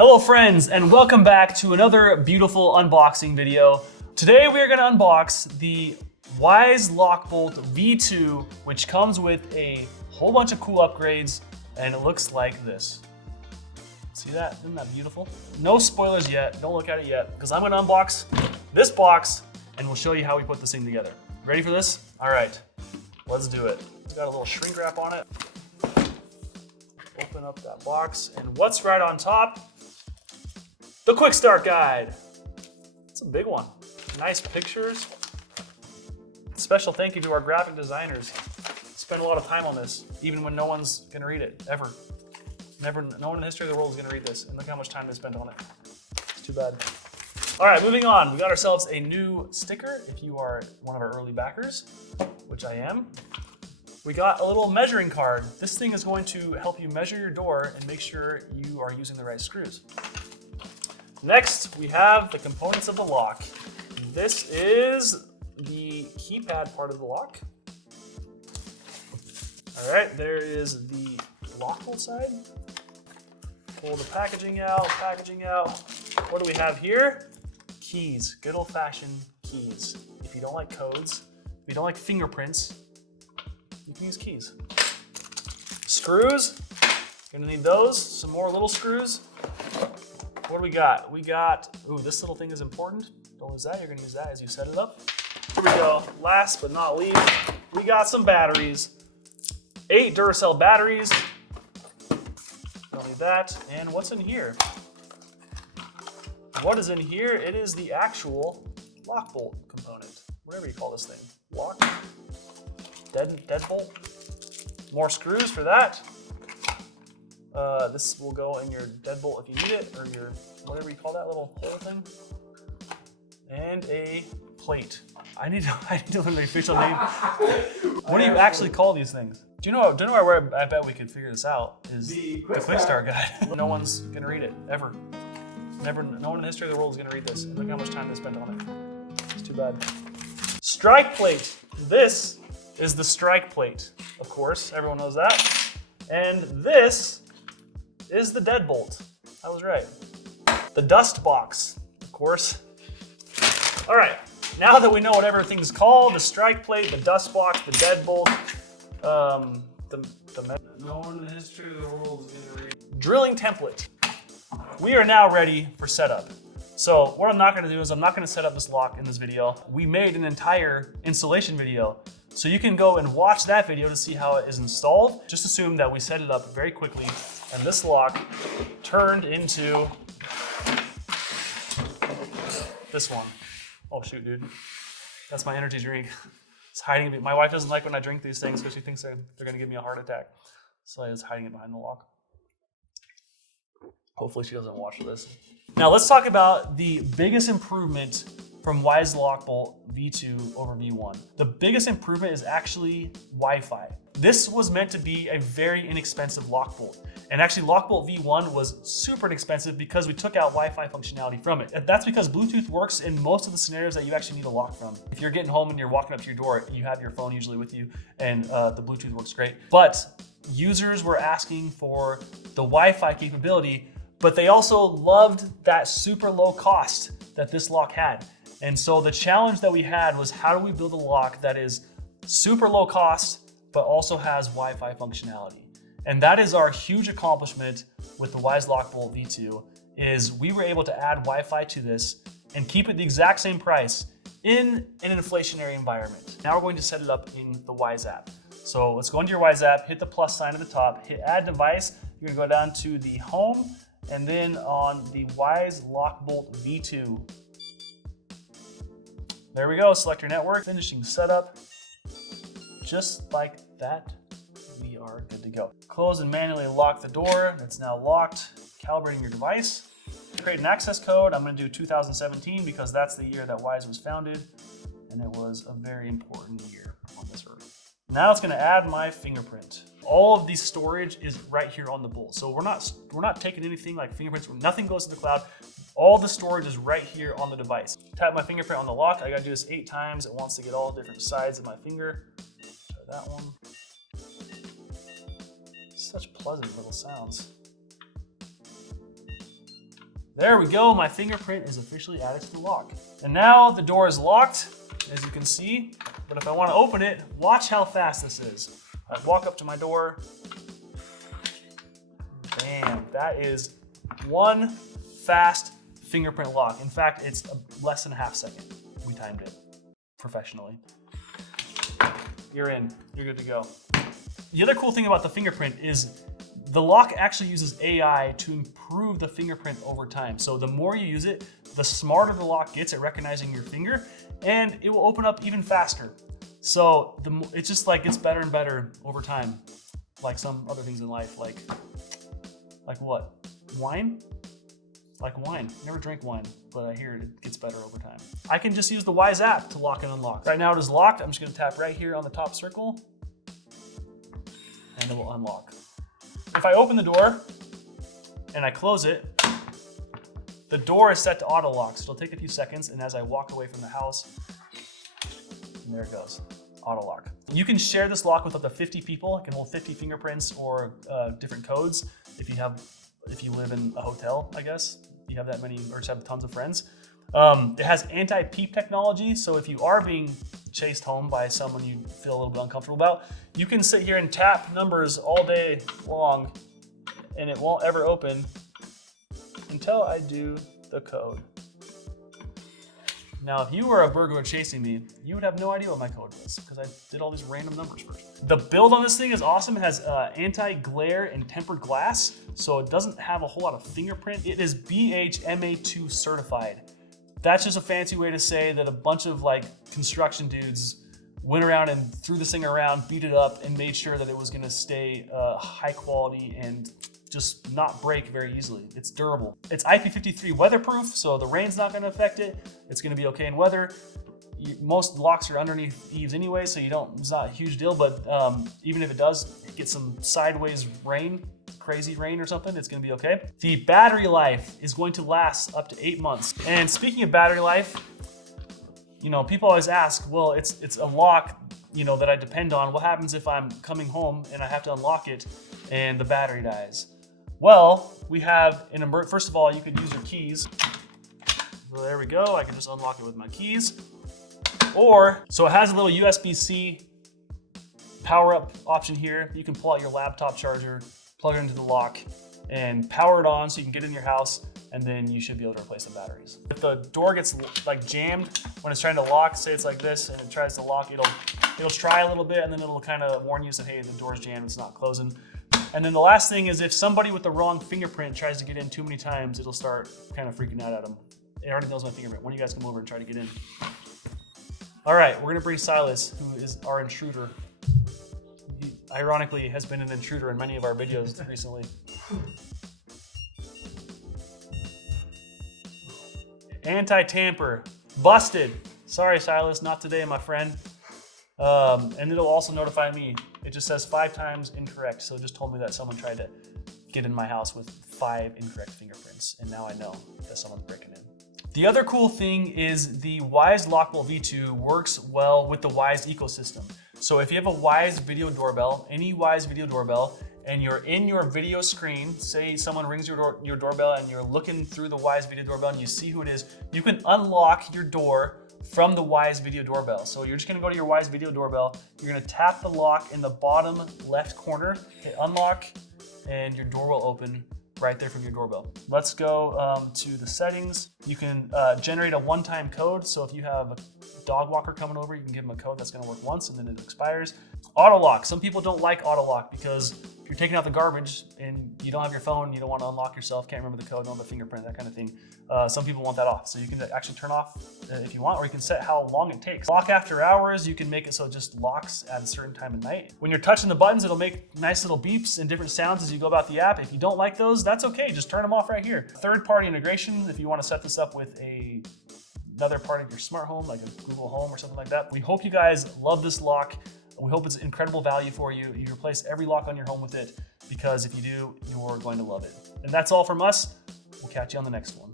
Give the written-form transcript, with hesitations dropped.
Hello friends, and welcome back to another beautiful unboxing video. Today we are going to unbox the Wyze Lockbolt V2, which comes with a whole bunch of cool upgrades, and it looks like this. See that? Isn't that beautiful? No spoilers yet, don't look at it yet, because I'm going to unbox this box and we'll show you how we put this thing together. Ready for this? All right, let's do it. It's got a little shrink wrap on it. Open up that box, and what's right on top? The quick start guide. It's a big one. Nice pictures. Special thank you to our graphic designers. Spend a lot of time on this, even when no one's gonna read it, ever. No one in the history of the world is gonna read this, and look how much time they spent on it. It's too bad. All right, moving on. We got ourselves a new sticker. If you are one of our early backers, which I am, we got a little measuring card. This thing is going to help you measure your door and make sure you are using the right screws. Next, we have the components of the lock. This is the keypad part of the lock. All right, there is the lock bolt side. Pull the packaging out. What do we have here? Keys, good old-fashioned keys. If you don't like codes, if you don't like fingerprints, you can use keys. Screws, gonna need those. Some more little screws. What do we got? Ooh, this little thing is important. Don't lose that, you're gonna use that as you set it up. Here we go, last but not least, we got some batteries. 8 Duracell batteries. Don't need that. And what's in here? What is in here? It is the actual lock bolt component. Whatever you call this thing. Lock, deadbolt. More screws for that. This will go in your deadbolt if you need it, or your, whatever you call that little hole thing. And a plate. I need to learn the official name. What do you actually call these things? Do you know where I bet we could figure this out is the quick start guide. No one's gonna read it, ever. No one in the history of the world is gonna read this. And look how much time they spent on it. It's too bad. Strike plate. This is the strike plate, of course. Everyone knows that. And this is the deadbolt. I was right. The dust box, of course. All right, now that we know what everything's called, the strike plate, the dust box, the deadbolt, no one in the history of the world is gonna read. Drilling template. We are now ready for setup. So what I'm not gonna do is I'm not gonna set up this lock in this video. We made an entire installation video. So you can go and watch that video to see how it is installed. Just assume that we set it up very quickly and this lock turned into this one. Oh shoot, dude. That's my energy drink. It's hiding it. My wife doesn't like when I drink these things because she thinks they're gonna give me a heart attack. So I was hiding it behind the lock. Hopefully she doesn't watch this. Now let's talk about the biggest improvement from Wyze Lockbolt V2 over V1. The biggest improvement is actually Wi-Fi. This was meant to be a very inexpensive lock bolt. And actually Lockbolt V1 was super inexpensive because we took out Wi-Fi functionality from it. That's because Bluetooth works in most of the scenarios that you actually need a lock from. If you're getting home and you're walking up to your door, you have your phone usually with you and the Bluetooth works great. But users were asking for the Wi-Fi capability, but they also loved that super low cost that this lock had. And so the challenge that we had was how do we build a lock that is super low cost, but also has Wi-Fi functionality. And that is our huge accomplishment with the Wyze Lockbolt V2, is we were able to add Wi-Fi to this and keep it the exact same price in an inflationary environment. Now we're going to set it up in the Wyze app. So let's go into your Wyze app, hit the plus sign at the top, hit add device. You're gonna go down to the home, and then on the Wyze Lockbolt V2. There we go, select your network, finishing setup. Just like that, we are good to go. Close and manually lock the door. It's now locked. Calibrating your device. Create an access code. I'm gonna do 2017 because that's the year that Wyze was founded, and it was a very important year on this earth. Now it's gonna add my fingerprint. All of the storage is right here on the bolt. So we're not taking anything like fingerprints, nothing goes to the cloud. All the storage is right here on the device. Tap my fingerprint on the lock. I gotta do this 8 times. It wants to get all different sides of my finger. Try that one. Such pleasant little sounds. There we go, my fingerprint is officially added to the lock. And now the door is locked, as you can see, but if I want to open it, watch how fast this is. I walk up to my door, bam, that is one fast fingerprint lock. In fact, it's less than a half second. We timed it professionally. You're in, you're good to go. The other cool thing about the fingerprint is the lock actually uses AI to improve the fingerprint over time. So the more you use it, the smarter the lock gets at recognizing your finger, and it will open up even faster. So it's just like gets better and better over time, like some other things in life, like what? Wine? Like wine. Never drank wine, but I hear it gets better over time. I can just use the Wyze app to lock and unlock. Right now it is locked. I'm just gonna tap right here on the top circle, and it will unlock. If I open the door and I close it, the door is set to auto lock. So it'll take a few seconds, and as I walk away from the house, and there it goes, auto lock. You can share this lock with up to 50 people. It can hold 50 fingerprints or different codes. If you live in a hotel, I guess, you have that many, or just have tons of friends. It has anti-peep technology, so if you are being chased home by someone you feel a little bit uncomfortable about, you can sit here and tap numbers all day long, and it won't ever open until I do the code. Now, if you were a burglar chasing me, you would have no idea what my code was, because I did all these random numbers first. The build on this thing is awesome. It has anti-glare and tempered glass, so it doesn't have a whole lot of fingerprint. It is BHMA2 certified. That's just a fancy way to say that a bunch of like construction dudes went around and threw this thing around, beat it up, and made sure that it was gonna stay high quality and just not break very easily. It's durable. It's IP53 weatherproof, so the rain's not gonna affect it. It's gonna be okay in weather. Most locks are underneath eaves anyway, so it's not a huge deal, but even if it does get some sideways rain, crazy rain or something, it's gonna be okay. The battery life is going to last up to 8 months. And speaking of battery life, people always ask, well, it's a lock, that I depend on. What happens if I'm coming home and I have to unlock it and the battery dies? Well, we have first of all, you could use your keys. So there we go, I can just unlock it with my keys. So it has a little USB-C power up option here. You can pull out your laptop charger, plug it into the lock, and power it on so you can get in your house, and then you should be able to replace the batteries. If the door gets like jammed when it's trying to lock, say it's like this, and it tries to lock, it'll try a little bit, and then it'll kind of warn you, say, hey, the door's jammed, it's not closing. And then the last thing is if somebody with the wrong fingerprint tries to get in too many times, it'll start kind of freaking out at them. It already knows my fingerprint. One of you guys come over and try to get in. All right, we're gonna bring Silas, who is our intruder. He, ironically, has been an intruder in many of our videos recently. Anti-tamper, busted. Sorry, Silas, not today, my friend. And it'll also notify me. It just says 5 times incorrect. So it just told me that someone tried to get in my house with 5 incorrect fingerprints. And now I know that someone's breaking in. The other cool thing is the Wyze Lockable V2 works well with the Wyze ecosystem. So if you have a Wyze video doorbell, any Wyze video doorbell, and you're in your video screen, say someone rings your doorbell and you're looking through the Wyze video doorbell and you see who it is, you can unlock your door from the Wyze video doorbell. So you're just gonna go to your Wyze video doorbell, you're gonna tap the lock in the bottom left corner, hit unlock, and your door will open right there from your doorbell. Let's go to the settings. You can generate a one-time code. So if you have a dog walker coming over, you can give them a code that's gonna work once and then it expires. Auto lock. Some people don't like auto lock because if you're taking out the garbage and you don't have your phone, you don't want to unlock yourself, can't remember the code, don't have a fingerprint, that kind of thing. Some people want that off. So you can actually turn off if you want, or you can set how long it takes. Lock after hours, you can make it so it just locks at a certain time of night. When you're touching the buttons, it'll make nice little beeps and different sounds as you go about the app. If you don't like those, that's okay. Just turn them off right here. Third-party integration, if you want to set this up with another part of your smart home, like a Google Home or something like that. We hope you guys love this lock. We hope it's incredible value for you. You replace every lock on your home with it, because if you do, you're going to love it. And that's all from us. We'll catch you on the next one.